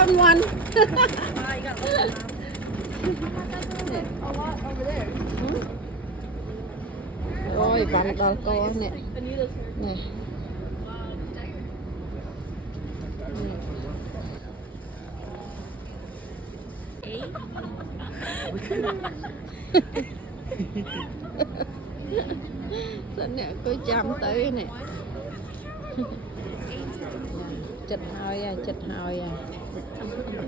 found one. Ôi, bạn đó có nè. Nè. Sao nè, cứ chăm tới nè. Chật hơi à, chật hơi à.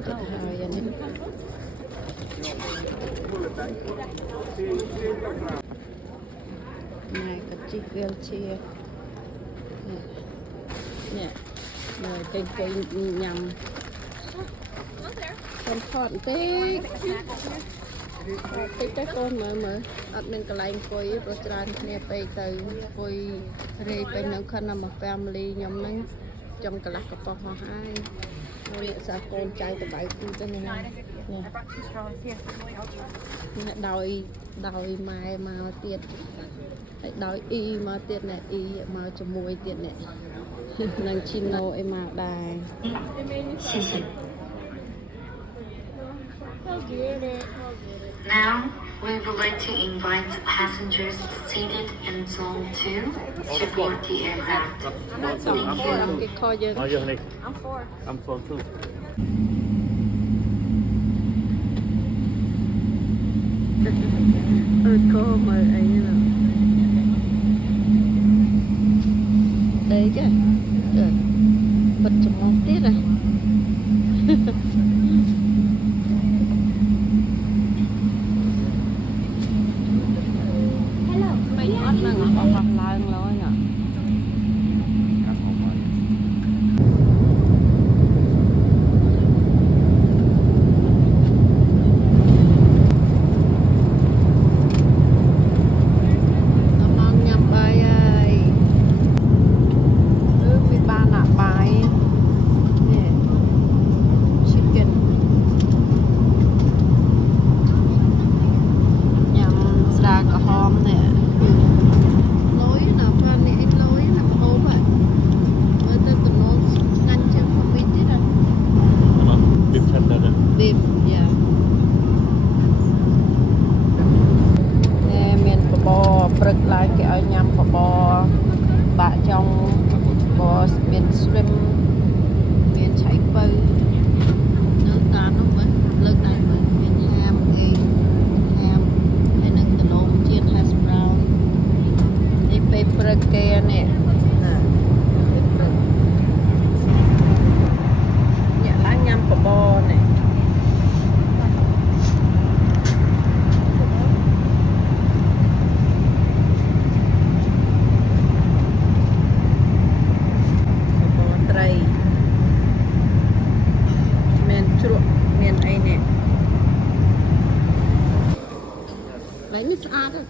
Chật hơi à nè. Này, cái chiếc ghê chia. Nè. Rồi, cây nhầm. Con khọn tích. Tích cái con mở. Ất mình cái lạnh quay, rồi tràn nè bay từ quay rê bay nâng khăn nằm ở family nhóm nâng trong cái lạc cái bọc họ hai. Rồi lại xa con trai từ bảy khu cho nên nè. Đòi mai mà tiệt. Đòi y mà tiệt này, y mà cho mùi tiệt này. Nâng chino em mà đài. Now, we would like to invite passengers seated in Zone 2 to board the aircraft. Thank you. I'm 4. I'm 4 too. Cô mà ấy là đây chứ bật cho mong tiết rồi. Mấy con là ngọc hoặc là lối nhở.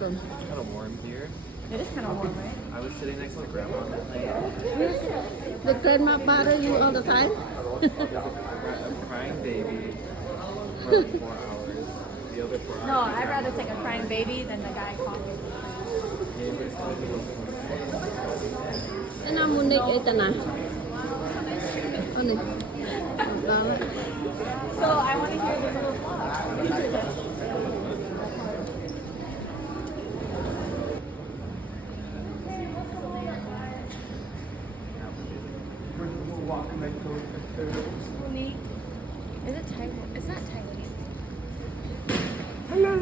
It's kind of warm here. It is kind of warm, right? I was sitting next to grandma on the plane. The grandma bother you all the time? There's a crying baby for like 4 hours. The other 4 hours. No, I'd rather take a crying baby than the guy calling. Cái nào muốn ấy tên nào? Ôi này. Đó là. So I want to hear this little vlog. Is it Taiwan? It's not Taiwanese. Hello.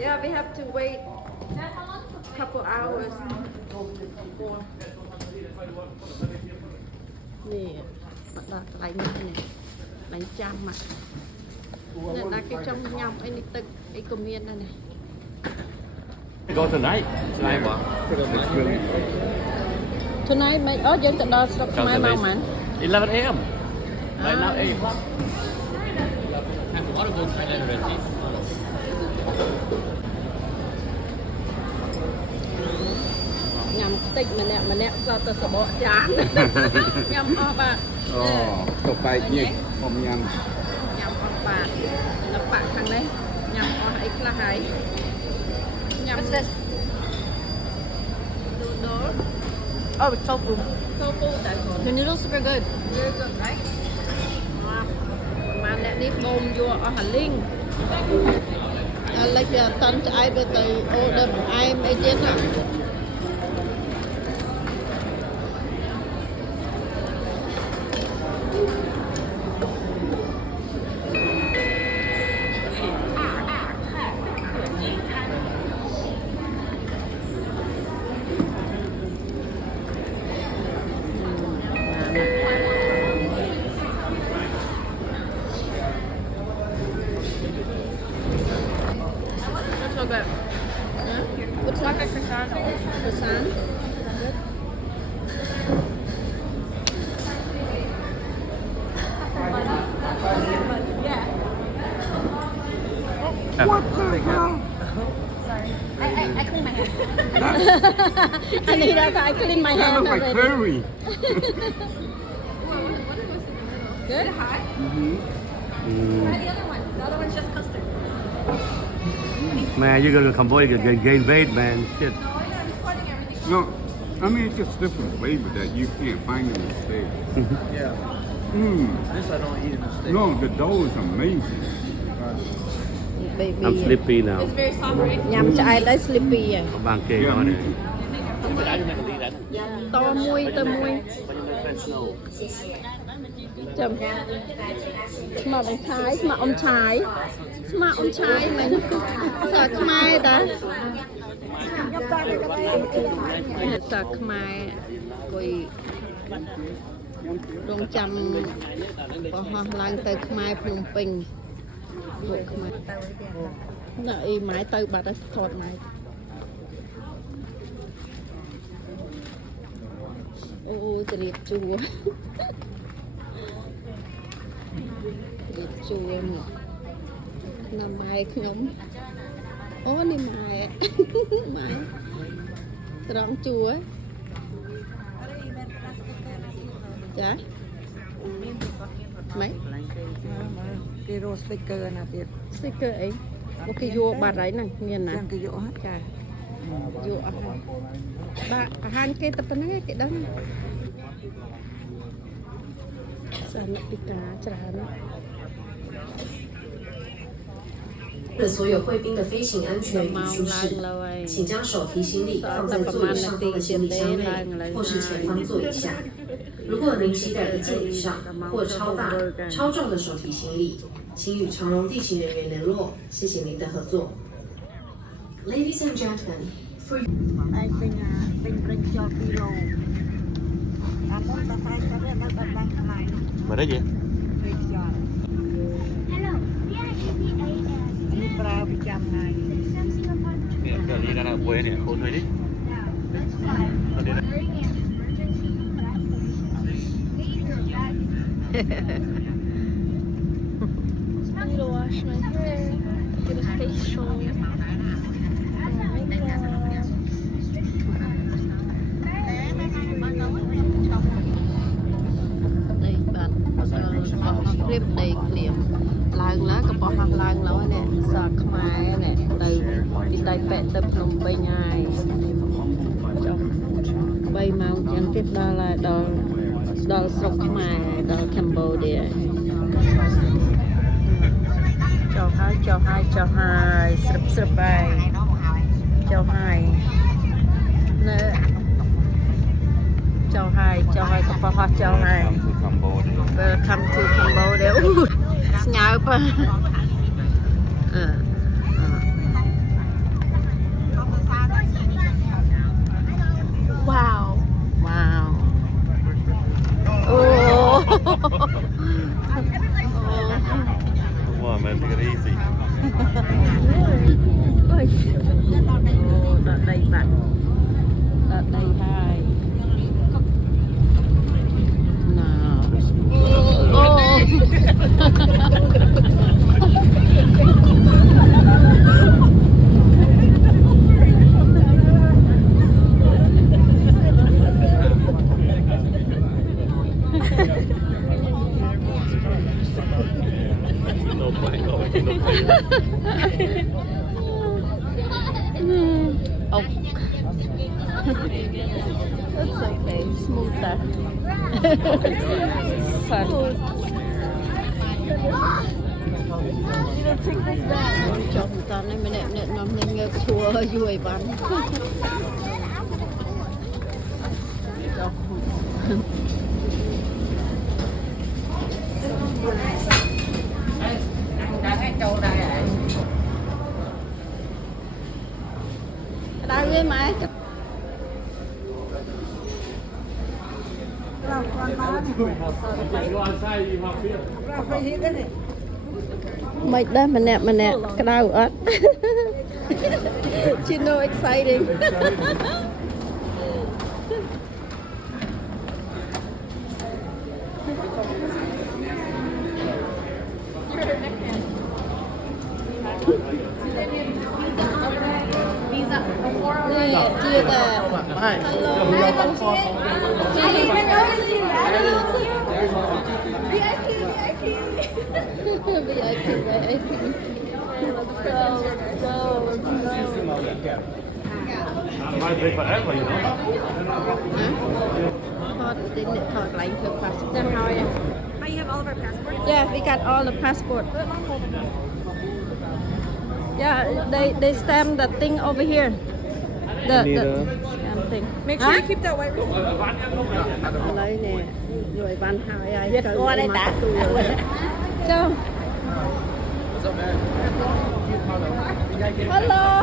Yeah, we have to wait a couple hours before. Nè, bắt đầu lạnh này, lạnh chăm mà. Nè, là cái trong nhầm anh điตึกไอ้กเมียนนั่นnày. Go tonight. Tonight what? Tonight, mày ở dân tận đó sắp mai mau mà. 11 a.m. Right now 8 o'clock. Nhầm tích mà nè sao tao sợ bỏ chán. Nhầm o bạn. ตกไปเนี่ยผมยัง Nhầm o bạn. Nó bạn thằng đấy. nhầm có ấy là hay nhầm noodle Oh, it's tofu. tofu tại còn The noodles super good. very good right mà nè đi bồn vô ở Hà Linh lấy cái tân cho ai đưa từ order ai mấy chết à That's so good. It's like a croissant. croissant Yeah. I clean my hands. I need I clean my That hand looks like already. curry. Good. High? Mm. Try the other one. The other one's just custard. Man, you're gonna Cambodia, you're gonna gain weight, man. Shit. No, I'm just letting everything. No, I mean it's just different flavor that you can't find in the States. Yeah. Mm. This I don't eat in the States. No, the dough is amazing. Baby I'm sleepy now. It's very soft, right? nhầm cho ai đấy sleepy à Bang kê Yeah, đó me này. too. to mui chầm mà ông trái mà ông trái mình sợ mai đó sợ mai quỳ rong chăm bỏ hoa lan tới mai Phnom Penh buộc mai nãy máy tới bà đã thọt máy ôจะเรียบจัวเรียบจัวหมดน้ำไม้ขนมโอ้นี่ไม้ ไม้ตรองจัวจ้ะไหม cái rô sticker nàoទៀត สติกเกอร์เองโอเคยัวบาดไรนั่นเมียนนะ ចាំគេយកហ่ะ ចាยัวอาหารបាអាហារគេតែប៉ុណ្្នឹងឯងគេដឹងសានិពិការច្រើន 所有贵宾的飞行安全与舒适，请将手提行李放在座椅上方的行李箱内，或是前方座椅下。如果您携带一件以上或超大、超重的手提行李，请与长荣地勤人员联络。谢谢您的合作。Ladies and gentlemen, for ឯងពេញប្រេងខ្យល់2ឡូអាមុនតែខ្លាយទៅនៅបាត់បង់ខ្លាយ Mà đấy gì? ប្រេងខ្យល់នេះប្រើប្រចាំថ្ងៃ Nè, giờ đi ra là quê nè, khôn thôi đi. Ở đây này. I need to wash my hair, get a facial. Oh my god. Đây bạn, rip đây liệm. Lang lá cái bọt lang lắm nè, sạc mai nè, từ đi tay bẹ tập Phnom Penh ai. Bay mau chẳng tiếp đó là đo sọc mai, đo Cambodia. Chào hai, srp bay. Chào hai. Nè. Chào hai, có bao hoa chào hai. Welcome to Cambodia. Nhớ pa. Wow. Oh. Come on, man, take it easy. Ôi. Đợt đây bạn. Đợt đây hai. Nào. Oh. It's okay, smoother. Fun. Chọn tao này mình nè nó nên chua vui bắn. Đây với mày. Mày đây mình nè cái đau ớt. She know exciting. Nè, chưa ta. Might take forever, you know. Thought didn't it thought like her passport. Oh, you have all of our passports? Yeah, we got all the passport. Yeah, they stamp the thing over here. The stamp thing. Make sure you keep that white receipt. Lấy nè, rồi ban hai ai Việt qua đây ta. Chào. Hello.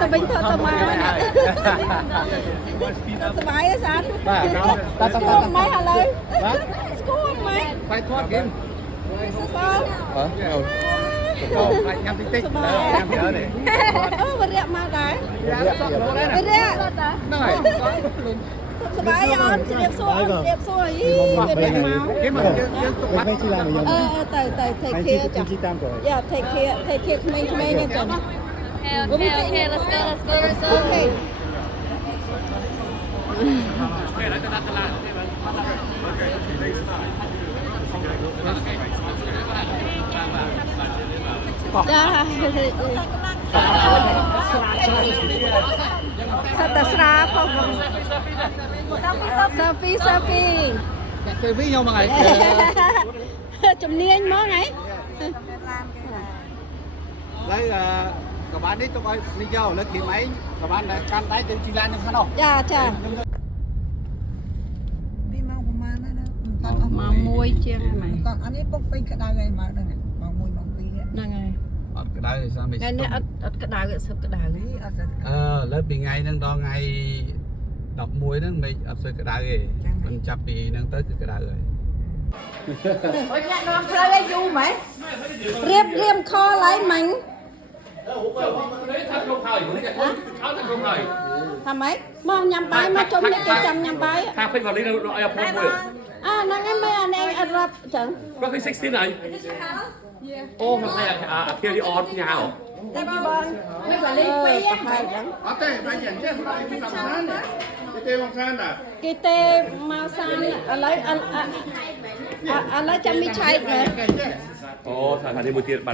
Tao bình thường tao mà. Tao sắp bài á sao? School mày hello. School mày. Phải thoát game. Sao? Nhắm tích sắp bài. nhớ này. Bên rẹ mà đấy. Bên rẹ. Sắp bài on. Điệp xua ý. Bên rẹ mau. Cái mà take care chả. Yeah, take care khmeng nha chồng. Okay, let's go. Okay. Dạ. Sao ta sra không? Selfie. chơi với nhau mà ngày. Chụp ni anh mó ngày. Lấy các bạn đi tôi coi đi vô lấy kiếm ấy các bạn là can tay trên chi lan nhưng không. Dạ chà. Đi mauประมาณนั้นนะตอน Mà môi chiên hay mày? ตอนอันนี้ปกไปกระดาษไงมานั่นน่ะบางมวยบางปีอ่ะ Nè ngày. Cái đây thì sao mình Ngày nè ở cái đào cái sập cái đào. นี่เอาเสร็จ lớp bị ngày nâng đo ngày đọc muối đó mình ập cái đá ghê mình chập bị nâng tới cái đá rồi โอ้ยเนี่ยนอนเพลย์อยู่ไหม Riêm kho lấy mảnh. Thầm mấy? Mà nhằm bái mà trông những cái chăm nhằm bái. ถ้าเป็นแบบนี้เราเอาพอมือ À, nàng em mấy anh em ăn rập chẳng. ก็คือ16ไหนโอ้ทำไมเที่ยวที่ออสยาว Thank you bon. Mấy bà Lý Phi á. Phải chẳng. Cái tê màu xanh lấy chăm mi chay nữa. โอ้สถานีบุตรบัตร